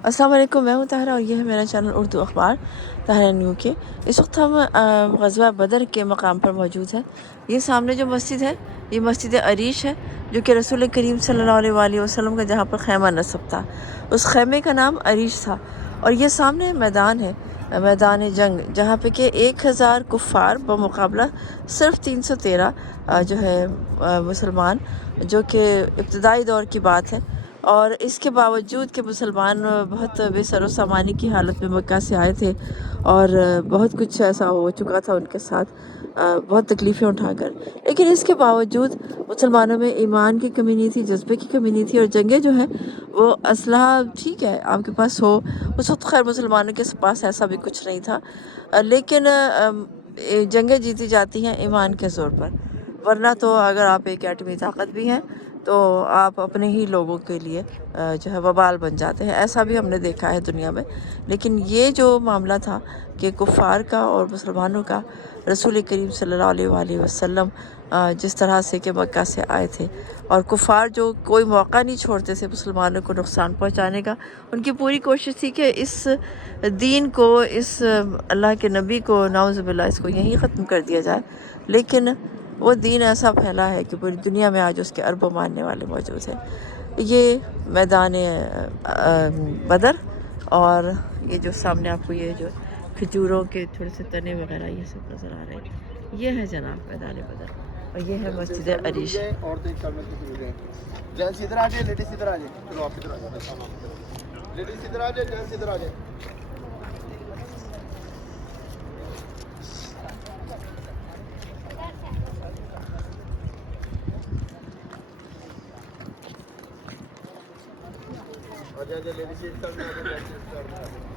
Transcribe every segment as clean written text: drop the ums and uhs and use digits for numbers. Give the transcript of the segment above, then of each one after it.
अस्सलाम वालेकुम, मैं हूँ ताहरा और ये है मेरा चैनल उर्दू अखबार ताहरा न्यू के। इस वक्त हम ग़ज़वा बदर के मकाम पर मौजूद हैं। ये सामने जो मस्जिद है ये मस्जिद अरीश है, जो कि रसूल करीम सल्लल्लाहु अलैहि वसल्लम का जहाँ पर खैमा नस्ब था, उस खैमे का नाम अरीश था। और ये सामने मैदान है, मैदान जंग, जहाँ पे कि 1000 कुफ़ार बमुकाबला सिर्फ 313 जो है मुसलमान, जो कि इब्तदाई दौर की बात है। और इसके बावजूद कि मुसलमान बहुत बेसरो सामानी की हालत में मक्का से आए थे और बहुत कुछ ऐसा हो चुका था उनके साथ, बहुत तकलीफ़ें उठाकर, लेकिन इसके बावजूद मुसलमानों में ईमान की कमी नहीं थी, जज्बे की कमी नहीं थी। और जंगें जो हैं वो असलहा ठीक है आपके पास हो, उस वक्त खैर मुसलमानों के पास ऐसा भी कुछ नहीं था, लेकिन जंगें जीती जाती हैं ईमान के ज़ोर पर। वरना तो अगर आप एक एटमी ताकत भी हैं तो आप अपने ही लोगों के लिए जो है वबाल बन जाते हैं। ऐसा भी हमने देखा है दुनिया में। लेकिन ये जो मामला था कि कुफ़ार का और मुसलमानों का, रसूल करीम सल्लल्लाहु अलैहि वसल्लम जिस तरह से कि मक्का से आए थे, और कुफ़ार जो कोई मौका नहीं छोड़ते थे मुसलमानों को नुकसान पहुंचाने का। उनकी पूरी कोशिश थी कि इस दीन को, इस अल्लाह के नबी को, नाउज़ुबिल्लाह, इसको यहीं ख़त्म कर दिया जाए। लेकिन वो दीन ऐसा फैला है कि पूरी दुनिया में आज उसके अरबों मानने वाले मौजूद हैं। ये मैदान बदर, और ये जो सामने आपको ये जो खजूरों के थोड़े से तने वगैरह ये सब नज़र आ रहे हैं, ये है जनाब मैदान बदर, और ये है मस्जिद अरीश। जेंट्स इधर आ जाए, लेडीज इधर आ जाए। चलो आप इधर आ जाओ, लेडीज इधर आ जाए, जेंट्स इधर आ जाए। आजा लेडीज इस तरफ में आ जाए, जेंट्स इस तरफ में आ जाए।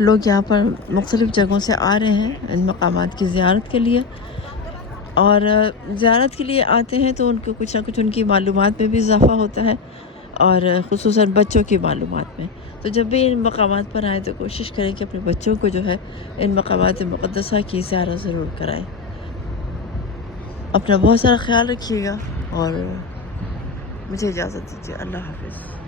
लोग यहाँ पर मुख्तलिफ़ जगहों से आ रहे हैं इन मकामात की ज़ियारत के लिए, और ज़ियारत के लिए आते हैं तो उनको कुछ ना कुछ उनकी मालूमात में भी इजाफ़ा होता है, और ख़ुसूसन बच्चों की मालूमात में। तो जब भी इन मकामात पर आएँ तो कोशिश करें कि अपने बच्चों को जो है इन मकामात मुक़द्दसा की ज़ियारत ज़रूर कराएँ। अपना बहुत सारा ख्याल रखिएगा और मुझे इजाज़त दीजिए। अल्लाह हाफ़िज़।